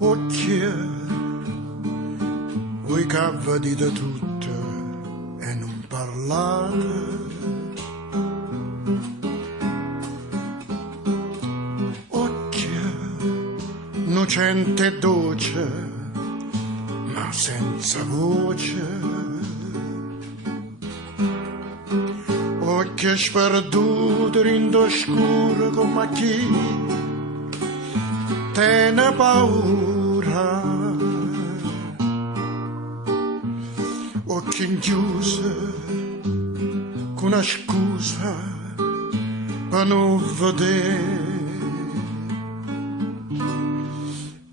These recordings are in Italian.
Occhie, voi cava dite tutto e non parlate. Occhie, innocente e dolce, ma senza voce. Occhie sperduti in oscuro come chi te ne paura. Occhi chiusi con una scusa per non vedere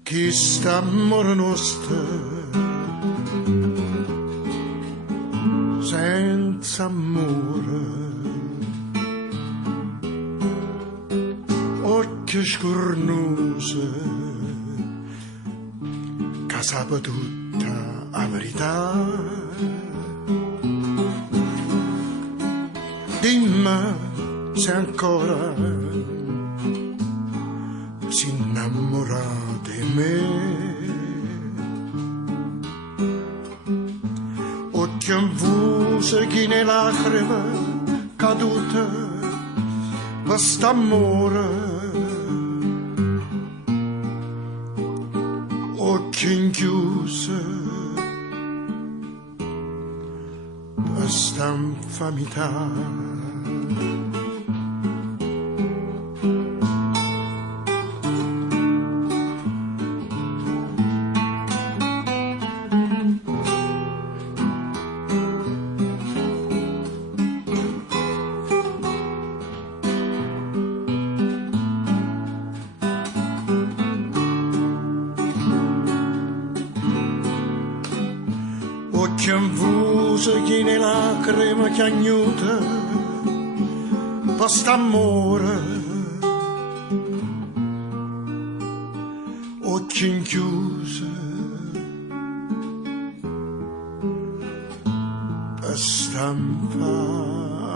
chi sta morendo senza amore. Uocchie Scurnuse che sape tutta la verità. Dimmi se ancora si innamora di me. Occhi infusi chi ne lacrime cadute per st'amore. Occhi chiusi per sta infamità. Occhi infusi chi ne lacrime chiagnute per st'amore. Occhi chiusi per sta infamità.